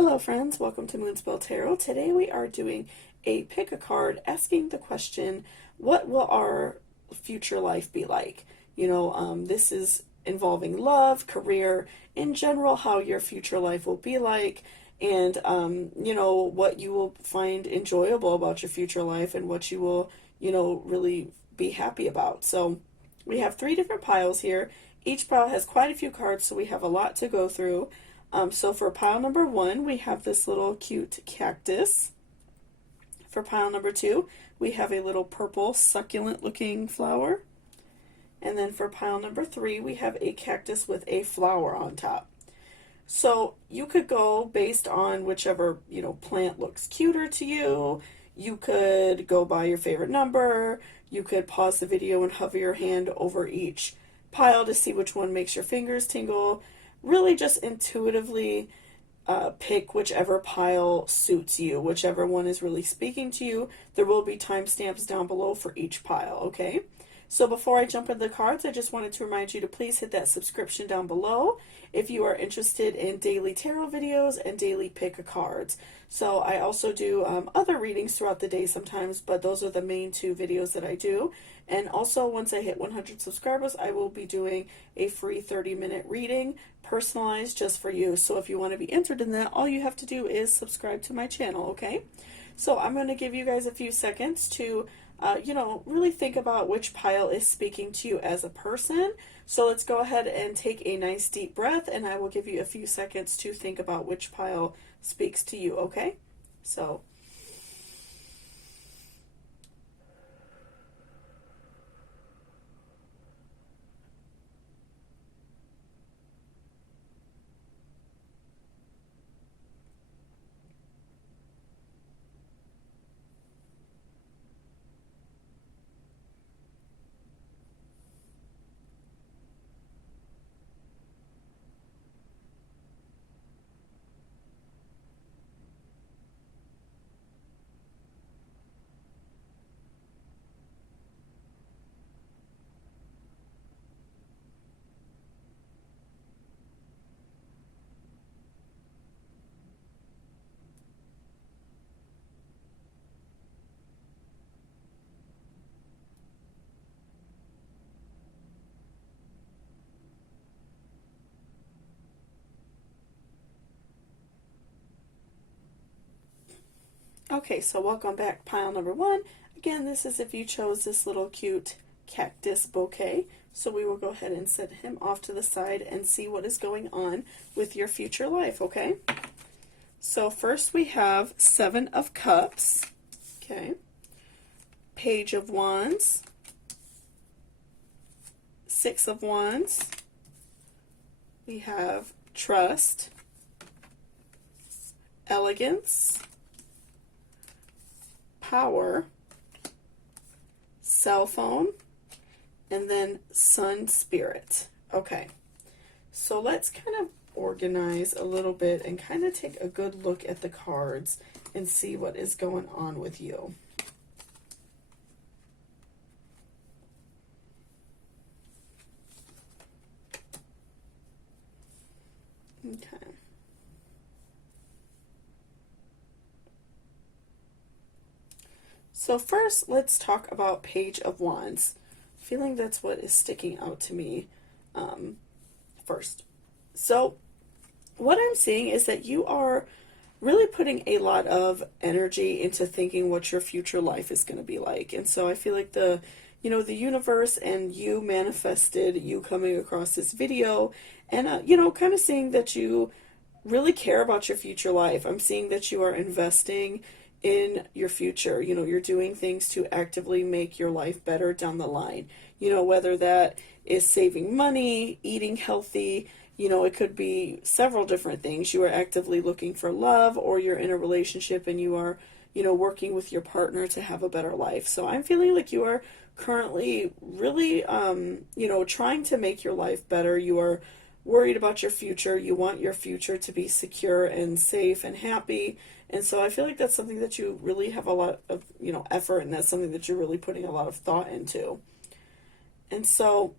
Hello friends, welcome to Moonspell Tarot. Today we are doing a pick a card asking the question, what will our future life be like? This is involving love, career, in general, how your future life will be like, and what you will find enjoyable about your future life and what you will, really be happy about. So we have 3 different piles here. Each pile has quite a few cards, so we have a lot to go through. So for pile number 1, we have this little cute cactus. For pile number 2, we have a little purple succulent looking flower. And then for pile number 3, we have a cactus with a flower on top. So you could go based on whichever, plant looks cuter to you. You could go by your favorite number. You could pause the video and hover your hand over each pile to see which one makes your fingers tingle. Really just intuitively pick whichever pile suits you, whichever one is really speaking to you. There will be timestamps down below for each pile, okay? So before I jump into the cards, I just wanted to remind you to please hit that subscription down below if you are interested in daily tarot videos and daily pick a cards. So I also do other readings throughout the day sometimes, but those are the main 2 videos that I do. And also, once I hit 100 subscribers, I will be doing a free 30-minute reading, personalized just for you. So if you want to be entered in that, all you have to do is subscribe to my channel, okay? So I'm going to give you guys a few seconds to, really think about which pile is speaking to you as a person. So let's go ahead and take a nice deep breath, and I will give you a few seconds to think about which pile speaks to you, okay? So okay, so welcome back, pile number 1. Again, this is if you chose this little cute cactus bouquet. So we will go ahead and set him off to the side and see what is going on with your future life, okay? So first we have 7 of Cups, okay? Page of Wands, 6 of Wands. We have Trust, Elegance, Power, Cell Phone, and then Sun Spirit. Okay, so let's kind of organize a little bit and kind of take a good look at the cards and see what is going on with you. Okay. So first, let's talk about Page of Wands. Feeling that's what is sticking out to me first. So what I'm seeing is that you are really putting a lot of energy into thinking what your future life is going to be like. And so I feel like the universe and you manifested you coming across this video and, kind of seeing that you really care about your future life. I'm seeing that you are investing in your future. You're doing things to actively make your life better down the line. Whether that is saving money, eating healthy, it could be several different things. You are actively looking for love, or you're in a relationship and you are, working with your partner to have a better life. So I'm feeling like you are currently really, trying to make your life better. You are worried about your future. You want your future to be secure and safe and happy. And so I feel like that's something that you really have a lot of, effort, and that's something that you're really putting a lot of thought into. And so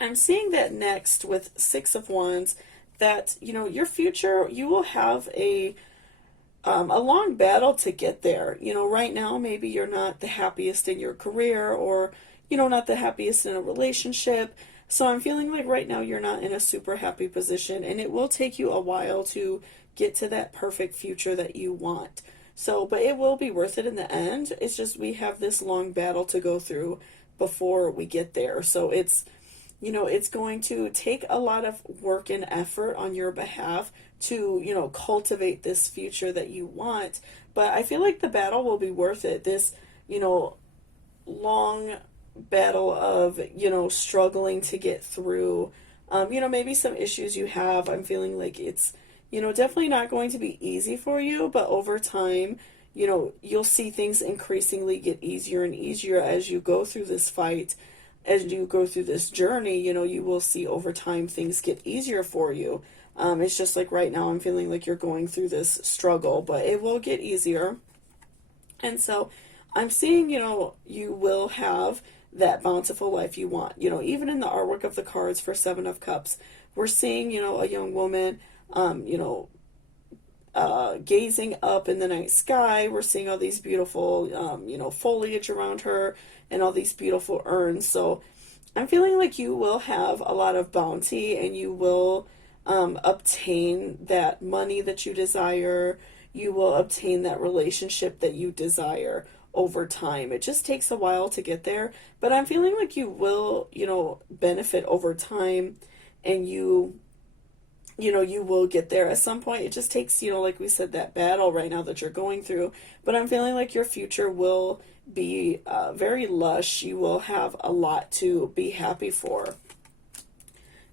I'm seeing that next with 6 of Wands, that, your future, you will have a long battle to get there. Right now, maybe you're not the happiest in your career, or, not the happiest in a relationship. So I'm feeling like right now you're not in a super happy position, and it will take you a while to get to that perfect future that you want. So, but it will be worth it in the end. It's just we have this long battle to go through before we get there. So it's going to take a lot of work and effort on your behalf to, cultivate this future that you want. But I feel like the battle will be worth it. This, long battle of, struggling to get through, maybe some issues you have. I'm feeling like it's, definitely not going to be easy for you, but over time, you'll see things increasingly get easier and easier as you go through this fight. As you go through this journey, you will see over time things get easier for you. It's just like right now I'm feeling like you're going through this struggle, but it will get easier. And so I'm seeing, you will have that bountiful life you want. Even in the artwork of the cards for Seven of Cups, we're seeing, a young woman, gazing up in the night sky. We're seeing all these beautiful, foliage around her and all these beautiful urns. So I'm feeling like you will have a lot of bounty, and you will obtain that money that you desire. You will obtain that relationship that you desire over time. It just takes a while to get there, but I'm feeling like you will, benefit over time, and you will get there at some point. It just takes, like we said, that battle right now that you're going through. But I'm feeling like your future will be very lush. You will have a lot to be happy for.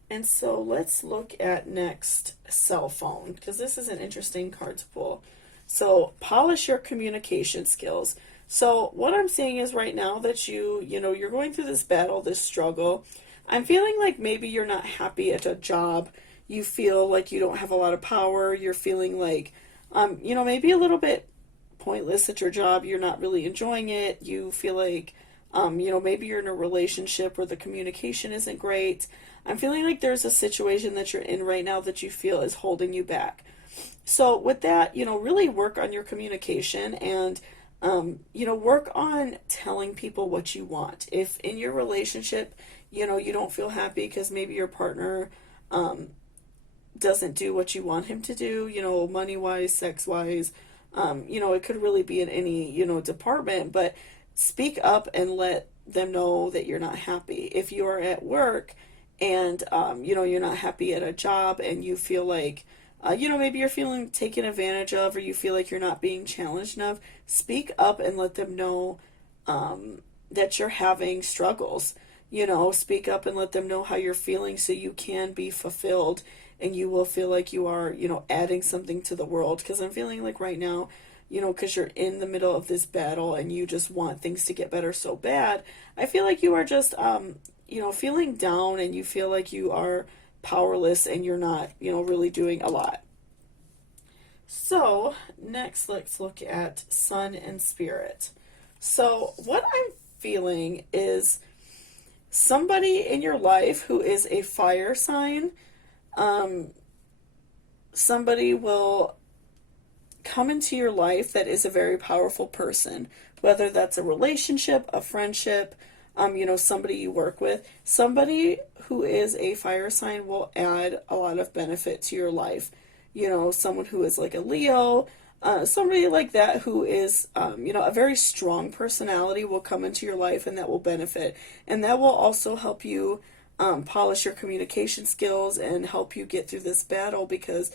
And so let's look at next, cell phone, because this is an interesting card to pull. So polish your communication skills. So what I'm seeing is right now that you're going through this battle, this struggle. I'm feeling like maybe you're not happy at a job. You feel like you don't have a lot of power. You're feeling like, maybe a little bit pointless at your job. You're not really enjoying it. You feel like, maybe you're in a relationship where the communication isn't great. I'm feeling like there's a situation that you're in right now that you feel is holding you back. So with that, really work on your communication, and, work on telling people what you want. If in your relationship, you don't feel happy because maybe your partner, doesn't do what you want him to do, money-wise, sex-wise, it could really be in any, department, but speak up and let them know that you're not happy. If you are at work and, you're not happy at a job, and you feel like, maybe you're feeling taken advantage of, or you feel like you're not being challenged enough, speak up and let them know, that you're having struggles. Speak up and let them know how you're feeling, so you can be fulfilled, and you will feel like you are, adding something to the world. Because I'm feeling like right now, because you're in the middle of this battle and you just want things to get better so bad, I feel like you are just, feeling down, and you feel like you are powerless, and you're not, really doing a lot. So next, let's look at Sun and Spirit. So what I'm feeling is somebody in your life who is a fire sign. Somebody will come into your life that is a very powerful person, whether that's a relationship, a friendship, somebody you work with. Somebody who is a fire sign will add a lot of benefit to your life. Someone who is like a Leo, somebody like that who is, a very strong personality will come into your life, and that will benefit. And that will also help you polish your communication skills and help you get through this battle, because,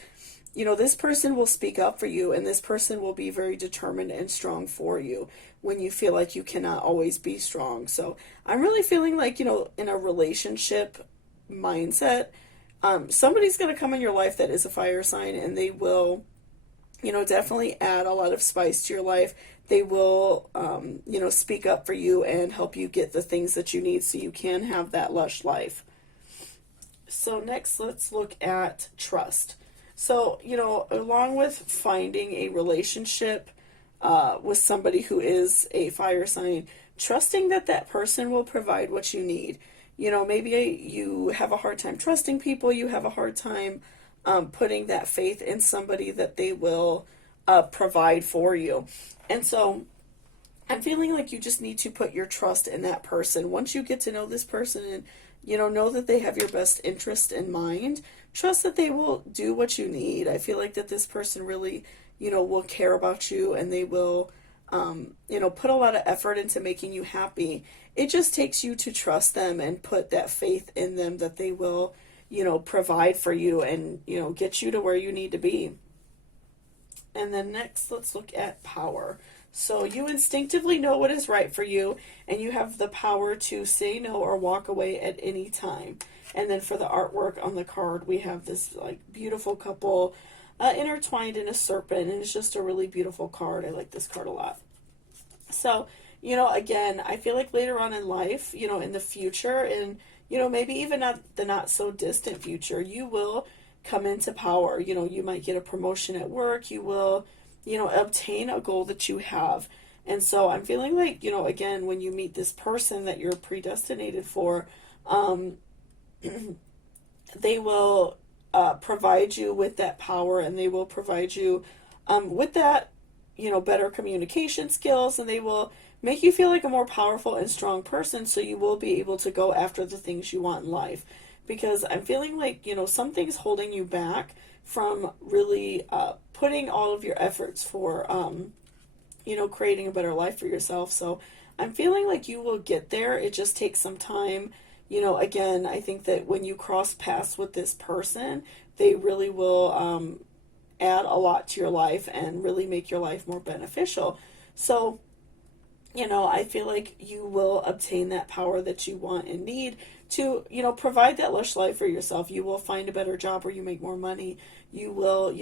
this person will speak up for you, and this person will be very determined and strong for you when you feel like you cannot always be strong. So I'm really feeling like, in a relationship mindset, somebody's going to come in your life that is a fire sign, and they will, definitely add a lot of spice to your life. They will, speak up for you and help you get the things that you need so you can have that lush life. So next, let's look at trust. So, along with finding a relationship with somebody who is a fire sign, trusting that that person will provide what you need. Maybe you have a hard time trusting people, you have a hard time, putting that faith in somebody that they will provide for you. And so I'm feeling like you just need to put your trust in that person. Once you get to know this person and, know that they have your best interest in mind, trust that they will do what you need. I feel like that this person really, will care about you, and they will, put a lot of effort into making you happy. It just takes you to trust them and put that faith in them that they will, provide for you and, get you to where you need to be. And then next, let's look at power. So you instinctively know what is right for you, and you have the power to say no or walk away at any time. And then for the artwork on the card, we have this like beautiful couple intertwined in a serpent, and it's just a really beautiful card. I like this card a lot. So, again, I feel like later on in life, in the future, and, maybe even not the not so distant future, you will come into power. You might get a promotion at work. You will, obtain a goal that you have. And so I'm feeling like, again, when you meet this person that you're predestinated for, they will provide you with that power, and they will provide you with that, better communication skills, and they will make you feel like a more powerful and strong person, so you will be able to go after the things you want in life. Because I'm feeling like, something's holding you back from really putting all of your efforts for, creating a better life for yourself. So I'm feeling like you will get there. It just takes some time. Again, I think that when you cross paths with this person, they really will add a lot to your life and really make your life more beneficial. So, I feel like you will obtain that power that you want and need to, provide that lush life for yourself. You will find a better job where you make more money. You will,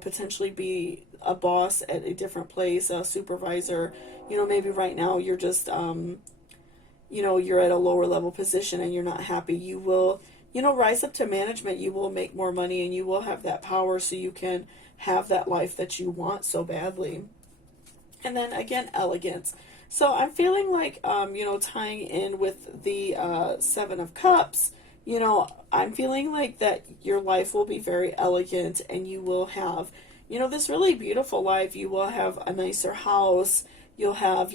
potentially be a boss at a different place, a supervisor. Maybe right now you're just, you're at a lower level position and you're not happy. You will, rise up to management. You will make more money, and you will have that power so you can have that life that you want so badly. And then again, elegance. So I'm feeling like, tying in with the Seven of Cups, I'm feeling like that your life will be very elegant, and you will have, this really beautiful life. You will have a nicer house. You'll have,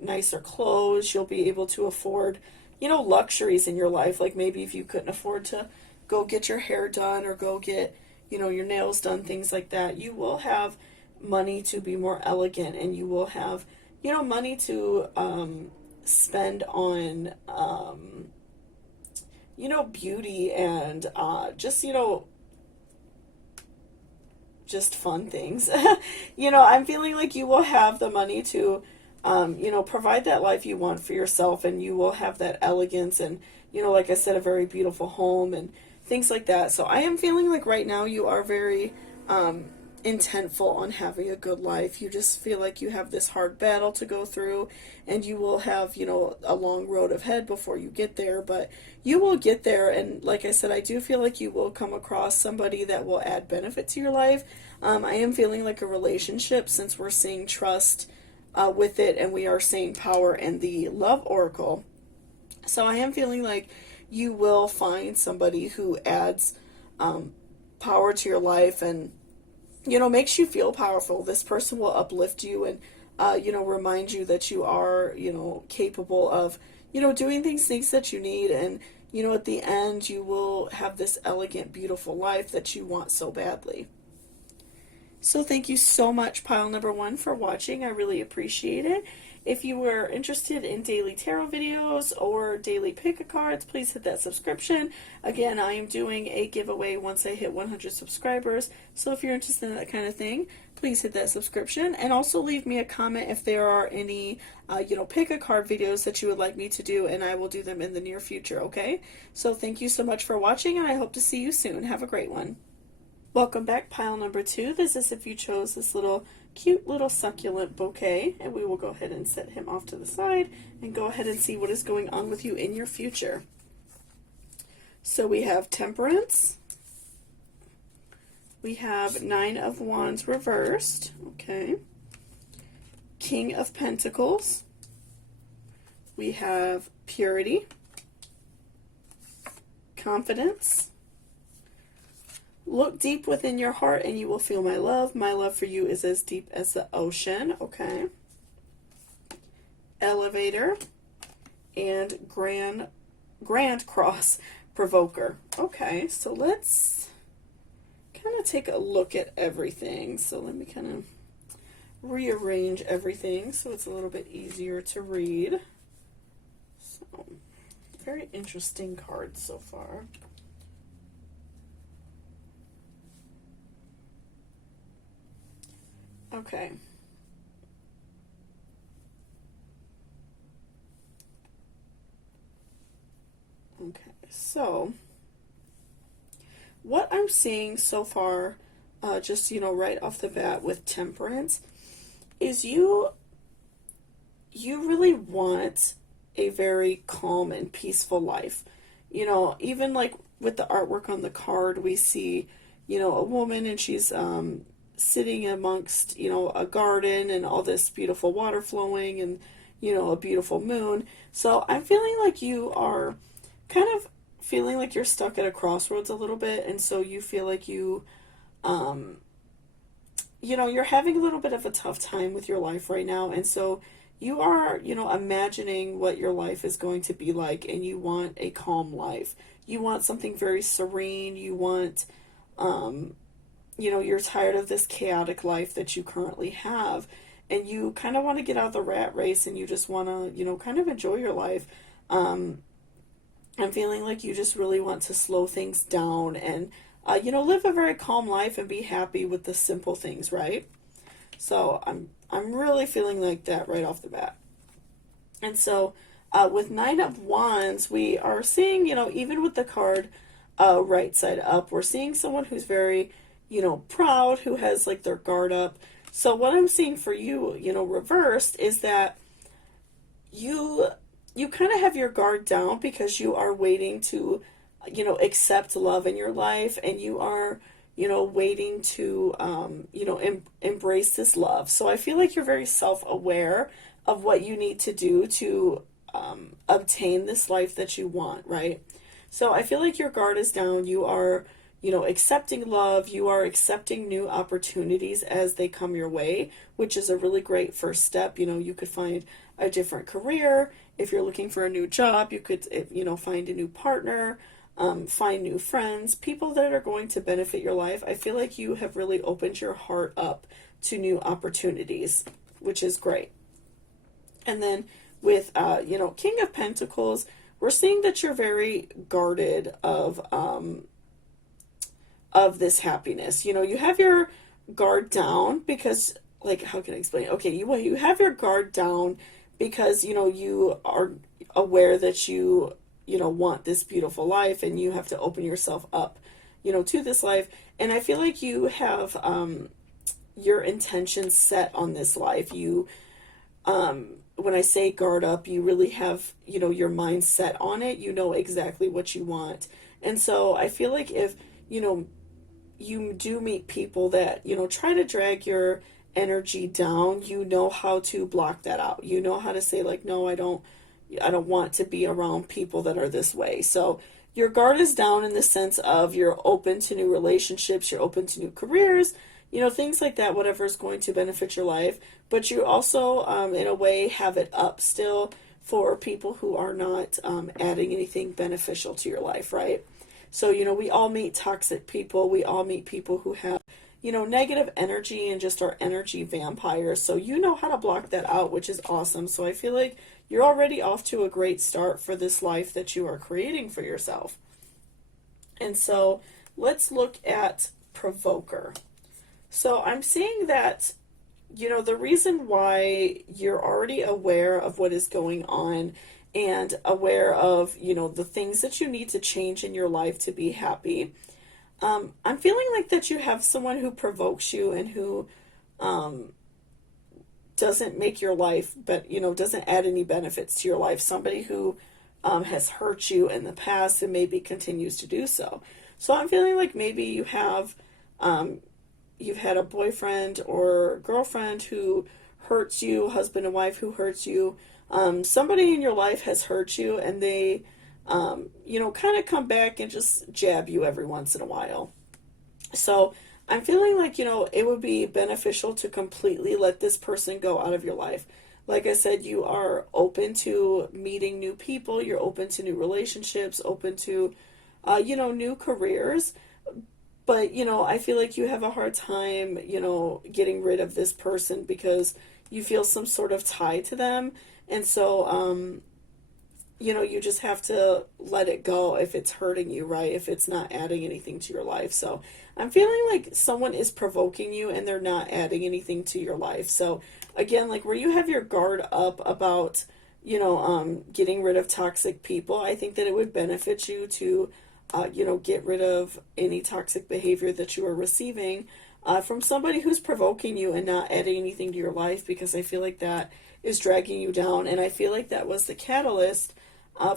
nicer clothes. You'll be able to afford, luxuries in your life. Like maybe if you couldn't afford to go get your hair done or go get, your nails done, things like that, you will have money to be more elegant, and you will have, money to spend on, beauty and just, just fun things. I'm feeling like you will have the money to, provide that life you want for yourself, and you will have that elegance and, like I said, a very beautiful home and things like that. So I am feeling like right now you are very, intentful on having a good life. You just feel like you have this hard battle to go through, and you will have, a long road ahead before you get there, but you will get there. And like I said, I do feel like you will come across somebody that will add benefit to your life. I am feeling like a relationship, since we're seeing trust with it, and we are seeing power in the love oracle. So I am feeling like you will find somebody who adds power to your life and, makes you feel powerful. This person will uplift you and, remind you that you are, capable of, doing things that you need. And, at the end, you will have this elegant, beautiful life that you want so badly. So thank you so much, pile number 1, for watching. I really appreciate it. If you were interested in daily tarot videos or daily pick-a-cards, please hit that subscription. Again, I am doing a giveaway once I hit 100 subscribers, so if you're interested in that kind of thing, please hit that subscription. And also leave me a comment if there are any, pick-a-card videos that you would like me to do, and I will do them in the near future, okay? So thank you so much for watching, and I hope to see you soon. Have a great one. Welcome back, pile number 2. This is if you chose this cute little succulent bouquet, and we will go ahead and set him off to the side and go ahead and see what is going on with you in your future. So we have Temperance, we have 9 of Wands reversed, okay, King of Pentacles, we have Purity, Confidence, Look deep within your heart and you will feel my love. My love for you is as deep as the ocean. Okay. Elevator and Grand Cross Provoker. Okay, so let's kind of take a look at everything. So let me kind of rearrange everything so it's a little bit easier to read. So, very interesting cards so far. Okay. Okay, so what I'm seeing so far, just, right off the bat with Temperance, is you really want a very calm and peaceful life. Even like with the artwork on the card, we see, a woman and she's sitting amongst, a garden and all this beautiful water flowing and, a beautiful moon. So I'm feeling like you are kind of feeling like you're stuck at a crossroads a little bit, and so you feel like you're having a little bit of a tough time with your life right now, and so you are, imagining what your life is going to be like, and you want a calm life. You want something very serene. You want, you're tired of this chaotic life that you currently have, and you kind of want to get out of the rat race, and you just want to, kind of enjoy your life. I'm feeling like you just really want to slow things down and, live a very calm life and be happy with the simple things, right? So I'm really feeling like that right off the bat. And so with Nine of Wands, we are seeing, even with the card right side up, we're seeing someone who's very, proud, who has like their guard up. So what I'm seeing for you, reversed, is that you kind of have your guard down because you are waiting to, accept love in your life, and you are, waiting to, embrace this love. So I feel like you're very self-aware of what you need to do to obtain this life that you want, right? So I feel like your guard is down. You are, accepting love. You are accepting new opportunities as they come your way, which is a really great first step. You could find a different career. If you're looking for a new job, you could, find a new partner, find new friends, people that are going to benefit your life. I feel like you have really opened your heart up to new opportunities, which is great. And then with, King of Pentacles, we're seeing that you're very guarded of this happiness. You have your guard down because, like, how can I explain it? Okay, you have your guard down because, you are aware that you want this beautiful life, and you have to open yourself up, to this life. And I feel like you have your intentions set on this life. You, when I say guard up, you really have, your mind set on it. You know exactly what you want. And so I feel like if, you do meet people that, try to drag your energy down, you know how to block that out. You know how to say, like, no, I don't want to be around people that are this way. So your guard is down in the sense of you're open to new relationships, you're open to new careers, things like that, whatever is going to benefit your life. But you also, in a way, have it up still for people who are not adding anything beneficial to your life, right? So, we all meet toxic people. We all meet people who have, negative energy and just are energy vampires. So you know how to block that out, which is awesome. So I feel like you're already off to a great start for this life that you are creating for yourself. And so let's look at Provoker. So I'm seeing that, the reason why you're already aware of what is going on and aware of, the things that you need to change in your life to be happy. I'm feeling like that you have someone who provokes you and who doesn't make your life, but, doesn't add any benefits to your life. Somebody who has hurt you in the past and maybe continues to do so. So I'm feeling like maybe you have, you've had a boyfriend or girlfriend who hurts you, husband and wife who hurts you. Somebody in your life has hurt you, and they, kind of come back and just jab you every once in a while. So I'm feeling like, it would be beneficial to completely let this person go out of your life. Like I said, you are open to meeting new people, you're open to new relationships, open to, new careers. But, I feel like you have a hard time, getting rid of this person because you feel some sort of tie to them. And so, you just have to let it go if it's hurting you, right? If it's not adding anything to your life. So I'm feeling like someone is provoking you and they're not adding anything to your life. So again, like where you have your guard up about, getting rid of toxic people, I think that it would benefit you to, get rid of any toxic behavior that you are receiving from somebody who's provoking you and not adding anything to your life, because I feel like that is dragging you down. And I feel like that was the catalyst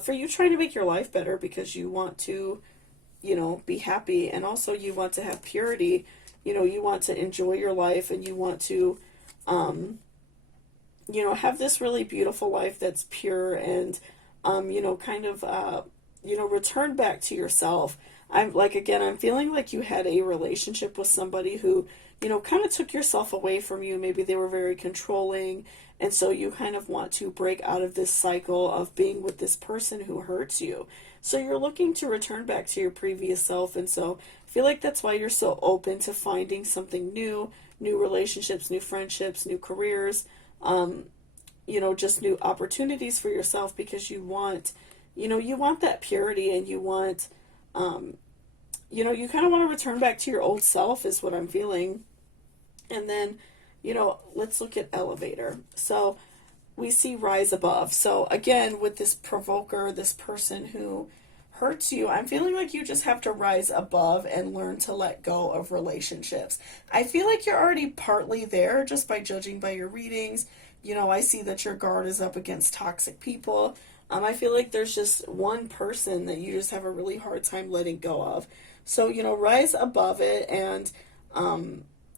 for you trying to make your life better because you want to, be happy, and also you want to have purity. You want to enjoy your life, and you want to, have this really beautiful life that's pure and, kind of, return back to yourself. I'm like, again, I'm feeling like you had a relationship with somebody who, kind of took yourself away from you. Maybe they were very controlling. And so you kind of want to break out of this cycle of being with this person who hurts you. So you're looking to return back to your previous self. And so I feel like that's why you're so open to finding something new, new relationships, new friendships, new careers, just new opportunities for yourself, because you want that purity, and you want, you kind of want to return back to your old self is what I'm feeling. And then, let's look at elevator. So we see rise above. So again, with this provoker, this person who hurts you, I'm feeling like you just have to rise above and learn to let go of relationships. I feel like you're already partly there just by judging by your readings. I see that your guard is up against toxic people. I feel like there's just one person that you just have a really hard time letting go of. So, rise above it, and,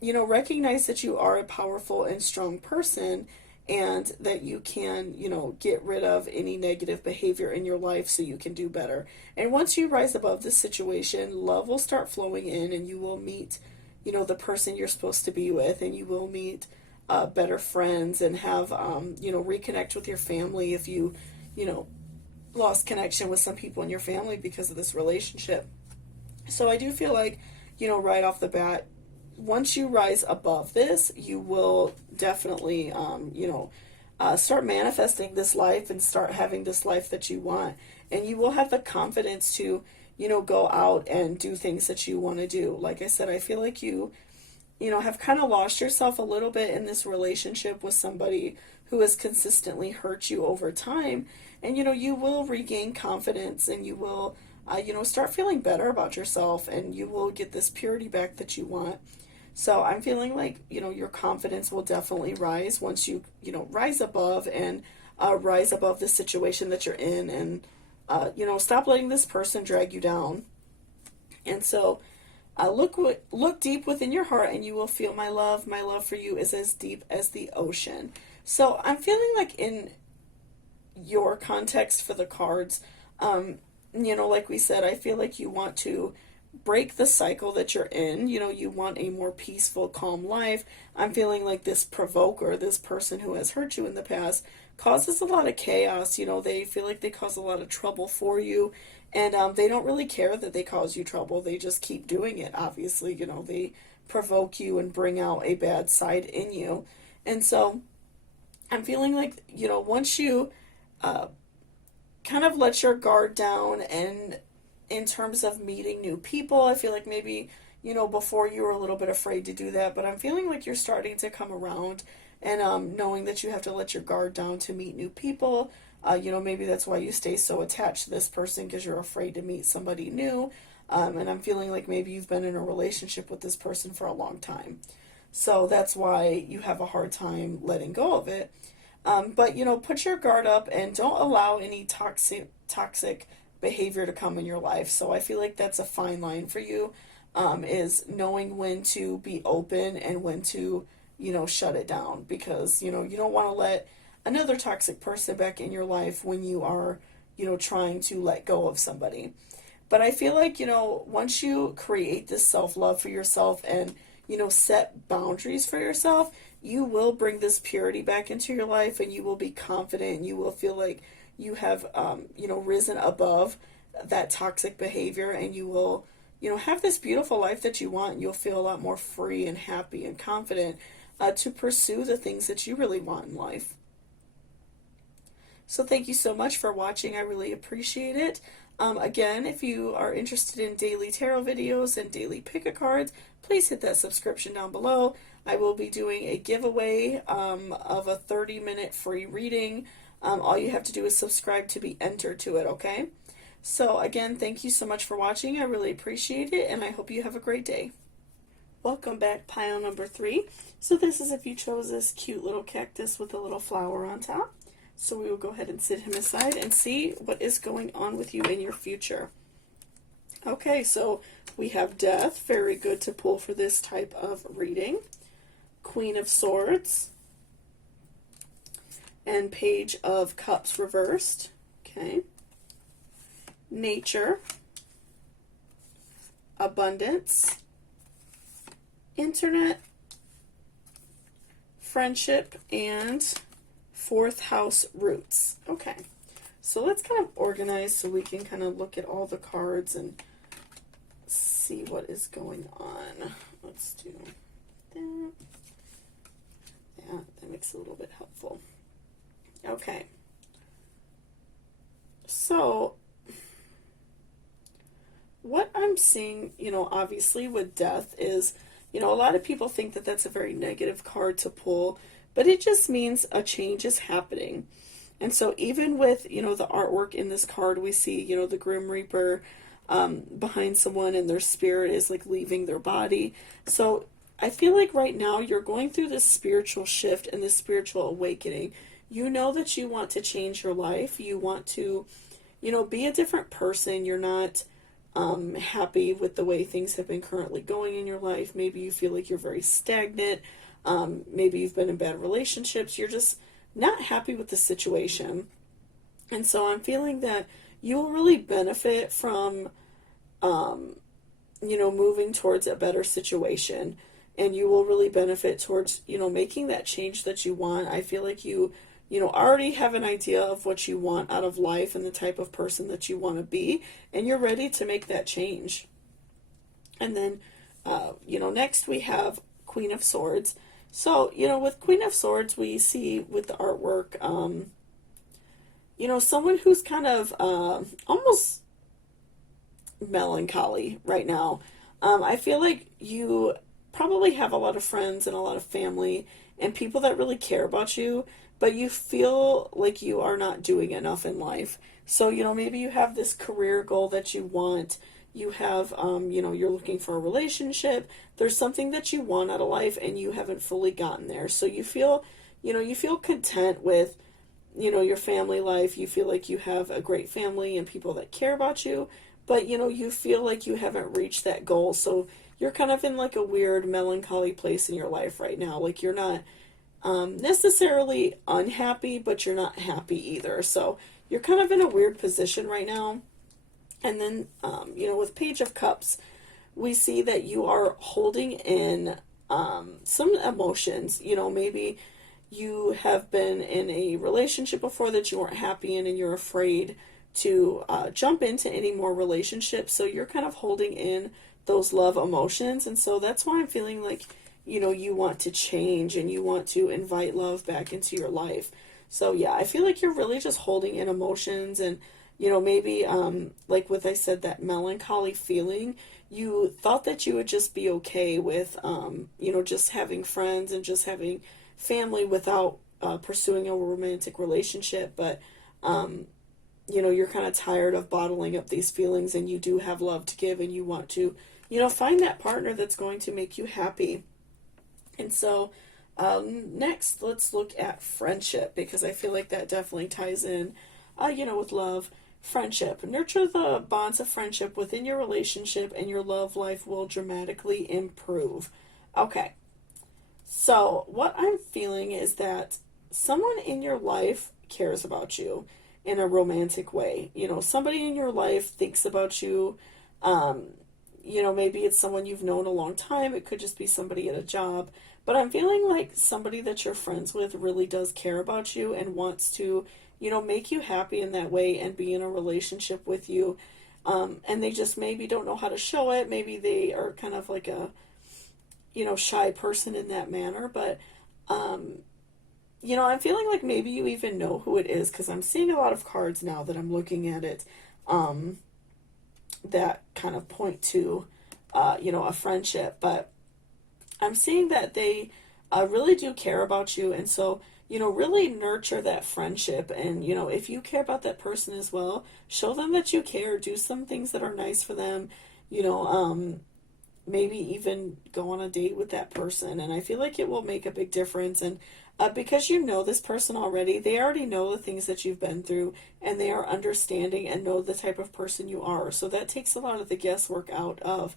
recognize that you are a powerful and strong person, and that you can, get rid of any negative behavior in your life so you can do better. And once you rise above this situation, love will start flowing in, and you will meet, the person you're supposed to be with, and you will meet better friends, and have, reconnect with your family if you lost connection with some people in your family because of this relationship. So I do feel like, right off the bat, once you rise above this, you will definitely, start manifesting this life and start having this life that you want. And you will have the confidence to, go out and do things that you want to do. Like I said, I feel like you have kind of lost yourself a little bit in this relationship with somebody who has consistently hurt you over time. And, you will regain confidence, and you will, start feeling better about yourself, and you will get this purity back that you want. So I'm feeling like, your confidence will definitely rise once you, rise above, and rise above the situation that you're in, and, stop letting this person drag you down. And so, look deep within your heart, and you will feel my love. My love for you is as deep as the ocean. So I'm feeling like in your context for the cards, like we said, I feel like you want to break the cycle that you're in. You want a more peaceful, calm life. I'm feeling like this provoker, this person who has hurt you in the past, causes a lot of chaos. They feel like they cause a lot of trouble for you. And they don't really care that they cause you trouble. They just keep doing it, obviously. They provoke you and bring out a bad side in you. And so I'm feeling like, once you kind of let your guard down, and in terms of meeting new people, I feel like maybe, before you were a little bit afraid to do that, but I'm feeling like you're starting to come around, and knowing that you have to let your guard down to meet new people. Maybe that's why you stay so attached to this person, because you're afraid to meet somebody new. And I'm feeling like maybe you've been in a relationship with this person for a long time. So that's why you have a hard time letting go of it. But, put your guard up, and don't allow any toxic behavior to come in your life. So I feel like that's a fine line for you, is knowing when to be open and when to, shut it down, because, you don't want to let another toxic person back in your life when you are, trying to let go of somebody. But I feel like, once you create this self-love for yourself and, set boundaries for yourself, you will bring this purity back into your life, and you will be confident, and you will feel like you have, risen above that toxic behavior, and you will, have this beautiful life that you want. You'll feel a lot more free and happy and confident to pursue the things that you really want in life. So thank you so much for watching. I really appreciate it. Again, if you are interested in daily tarot videos and daily pick-a-cards, please hit that subscription down below. I will be doing a giveaway of a 30-minute free reading. All you have to do is subscribe to be entered to it, okay? So again, thank you so much for watching. I really appreciate it, and I hope you have a great day. Welcome back, pile number 3. So this is if you chose this cute little cactus with a little flower on top. So we will go ahead and sit him aside and see what is going on with you in your future. Okay, so we have Death, very good to pull for this type of reading. Queen of Swords. And Page of Cups reversed. Okay. Nature. Abundance. Internet. Friendship, and 4th house roots. Okay, so let's kind of organize so we can kind of look at all the cards and see what is going on. Let's do that. Yeah, that makes it a little bit helpful. Okay, so what I'm seeing, obviously with Death is, a lot of people think that that's a very negative card to pull, but it just means a change is happening. And so even with, the artwork in this card, we see, the Grim Reaper behind someone, and their spirit is like leaving their body. So I feel like right now you're going through this spiritual shift and this spiritual awakening. You know that you want to change your life. You want to, be a different person. You're not happy with the way things have been currently going in your life. Maybe you feel like you're very stagnant. Maybe you've been in bad relationships. You're just not happy with the situation. And so I'm feeling that you will really benefit from, moving towards a better situation. And you will really benefit towards, making that change that you want. I feel like you already have an idea of what you want out of life and the type of person that you want to be. And you're ready to make that change. And then, next we have Queen of Swords. So, with Queen of Swords, we see with the artwork, someone who's kind of almost melancholy right now. I feel like you probably have a lot of friends and a lot of family and people that really care about you, but you feel like you are not doing enough in life. So, maybe you have this career goal that you want. You have, you're looking for a relationship. There's something that you want out of life and you haven't fully gotten there. So you feel, you feel content with, your family life. You feel like you have a great family and people that care about you, but, you feel like you haven't reached that goal. So you're kind of in like a weird melancholy place in your life right now. Like you're not necessarily unhappy, but you're not happy either. So you're kind of in a weird position right now. And then, with Page of Cups, we see that you are holding in some emotions. Maybe you have been in a relationship before that you weren't happy in, and you're afraid to jump into any more relationships. So you're kind of holding in those love emotions. And so that's why I'm feeling like, you want to change and you want to invite love back into your life. So yeah, I feel like you're really just holding in emotions and, maybe, like what I said, that melancholy feeling, you thought that you would just be okay with, just having friends and just having family without pursuing a romantic relationship. But, you're kind of tired of bottling up these feelings, and you do have love to give, and you want to, find that partner that's going to make you happy. And so, next, let's look at friendship, because I feel like that definitely ties in, with love. Friendship. Nurture the bonds of friendship within your relationship, and your love life will dramatically improve. Okay. So, what I'm feeling is that someone in your life cares about you, in a romantic way. You know, somebody in your life thinks about you. You know, maybe it's someone you've known a long time. It could just be somebody at a job. But I'm feeling like somebody that you're friends with really does care about you and wants to, you know, make you happy in that way and be in a relationship with you. And they just maybe don't know how to show it. Maybe they are kind of like a, you know, shy person in that manner. But, you know, I'm feeling like maybe you even know who it is because I'm seeing a lot of cards now that I'm looking at it. That kind of point to, you know, a friendship. But I'm seeing that they really do care about you. And so, you know, really nurture that friendship. And, you know, if you care about that person as well, show them that you care. Do some things that are nice for them. You know, maybe even go on a date with that person. And I feel like it will make a big difference. And because you know this person already, they already know the things that you've been through, and they are understanding and know the type of person you are. So that takes a lot of the guesswork out of,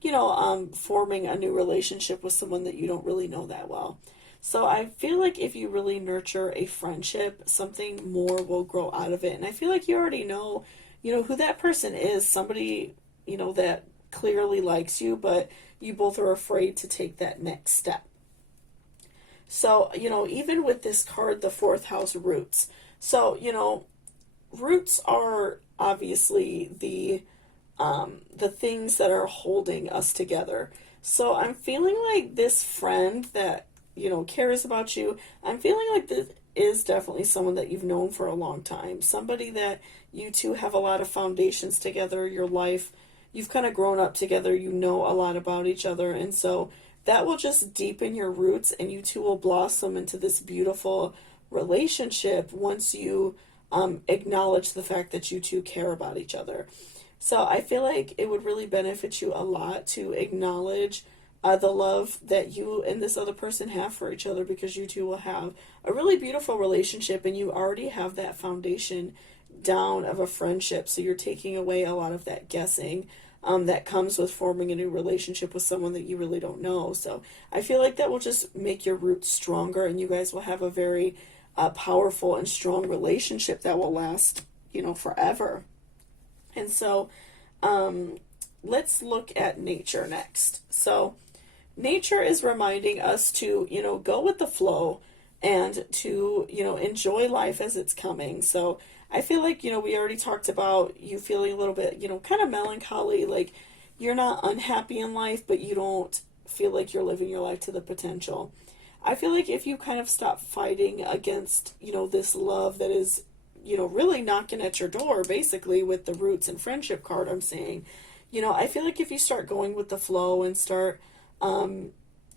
you know, forming a new relationship with someone that you don't really know that well. So I feel like if you really nurture a friendship, something more will grow out of it. And I feel like you already know, you know, who that person is. Somebody, you know, that clearly likes you, but you both are afraid to take that next step. So, you know, even with this card, the fourth house roots. So, you know, roots are obviously the things that are holding us together. So I'm feeling like this friend that, you know, cares about you, I'm feeling like this is definitely someone that you've known for a long time. Somebody that you two have a lot of foundations together, your life, you've kind of grown up together, you know a lot about each other, and so that will just deepen your roots and you two will blossom into this beautiful relationship once you acknowledge the fact that you two care about each other. So I feel like it would really benefit you a lot to acknowledge the love that you and this other person have for each other, because you two will have a really beautiful relationship and you already have that foundation down of a friendship. So you're taking away a lot of that guessing that comes with forming a new relationship with someone that you really don't know. So I feel like that will just make your roots stronger and you guys will have a very powerful and strong relationship that will last, you know, forever. And so let's look at nature next. So nature is reminding us to, you know, go with the flow and to, you know, enjoy life as it's coming. So I feel like, you know, we already talked about you feeling a little bit, you know, kind of melancholy, like you're not unhappy in life, but you don't feel like you're living your life to the potential. I feel like if you kind of stop fighting against, you know, this love that is, you know, really knocking at your door, basically with the roots and friendship card I'm saying, you know, I feel like if you start going with the flow and start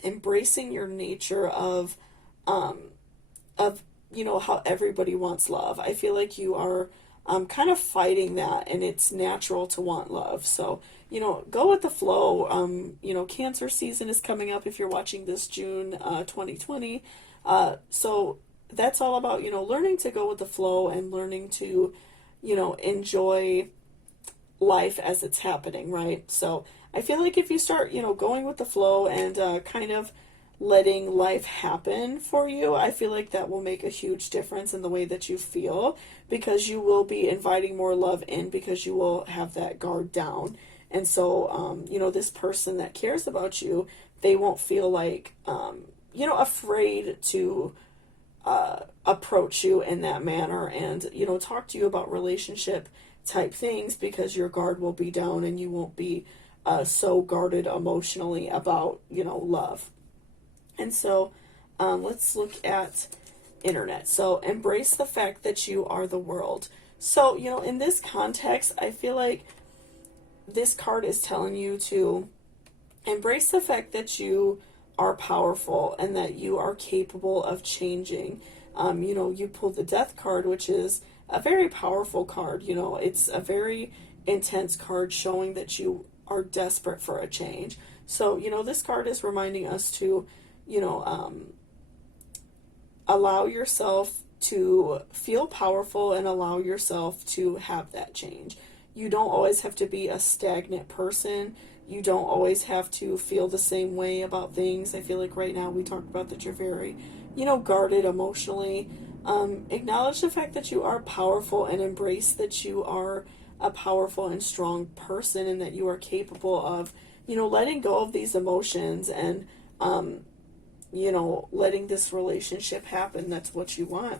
embracing your nature of you know, how everybody wants love, I feel like you are kind of fighting that, and it's natural to want love. So, you know, go with the flow. You know, Cancer season is coming up if you're watching this June 2020. So that's all about, you know, learning to go with the flow and learning to, you know, enjoy life as it's happening, right? So I feel like if you start, you know, going with the flow and kind of letting life happen for you, I feel like that will make a huge difference in the way that you feel, because you will be inviting more love in because you will have that guard down. And so, you know, this person that cares about you, they won't feel like, you know, afraid to approach you in that manner and, you know, talk to you about relationship type things, because your guard will be down and you won't be so guarded emotionally about, you know, love. And so let's look at internet. So embrace the fact that you are the world. So, you know, in this context, I feel like this card is telling you to embrace the fact that you are powerful and that you are capable of changing. You know, you pulled the Death card, which is a very powerful card. You know, it's a very intense card showing that you are desperate for a change. So, you know, this card is reminding us to, you know, allow yourself to feel powerful and allow yourself to have that change. You don't always have to be a stagnant person. You don't always have to feel the same way about things. I feel like right now we talked about that you're very, you know, guarded emotionally. Acknowledge the fact that you are powerful and embrace that you are a powerful and strong person and that you are capable of, letting go of these emotions and, letting this relationship happen. That's what you want.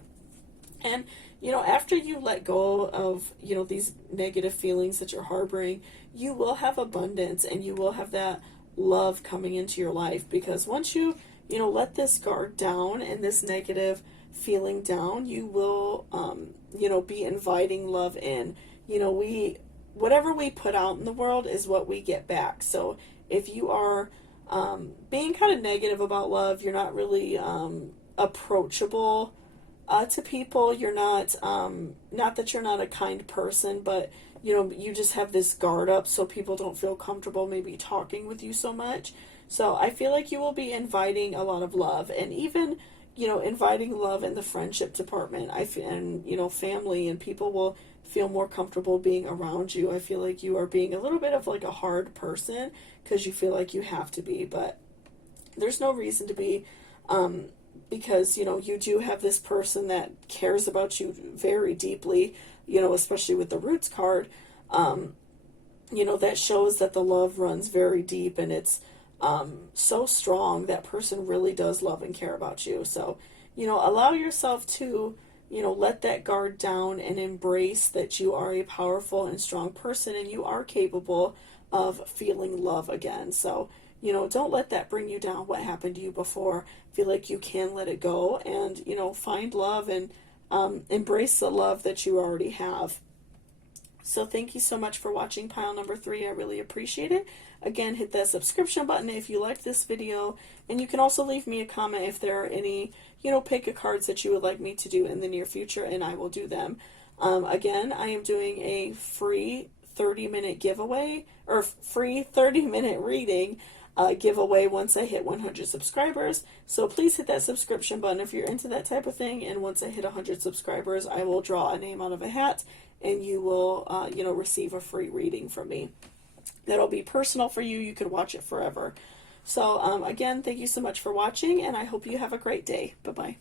And, after you let go of, these negative feelings that you're harboring, you will have abundance and you will have that love coming into your life, because once you, let this guard down and this negative feeling down, you will, be inviting love in. Whatever we put out in the world is what we get back. So if you are being kind of negative about love, you're not really approachable to people. You're not, not that you're not a kind person, but you just have this guard up so people don't feel comfortable maybe talking with you so much. So I feel like you will be inviting a lot of love, and even, inviting love in the friendship department. And family and people will feel more comfortable being around you. I feel like you are being a little bit of like a hard person because you feel like you have to be, but there's no reason to be, because, you do have this person that cares about you very deeply, especially with the Roots card, that shows that the love runs very deep and it's so strong. That person really does love and care about you. So, allow yourself to, let that guard down and embrace that you are a powerful and strong person and you are capable of feeling love again. So, don't let that bring you down, what happened to you before. Feel like you can let it go and, find love and embrace the love that you already have. So thank you so much for watching pile number 3. I really appreciate it. Again, hit that subscription button if you liked this video. And you can also leave me a comment if there are any, pick a cards that you would like me to do in the near future, and I will do them. Again, I am doing a free 30-minute giveaway, or free 30-minute reading giveaway once I hit 100 subscribers. So please hit that subscription button if you're into that type of thing. And once I hit 100 subscribers, I will draw a name out of a hat and you will, receive a free reading from me. That'll be personal for you. You could watch it forever. So again, thank you so much for watching, and I hope you have a great day. Bye-bye.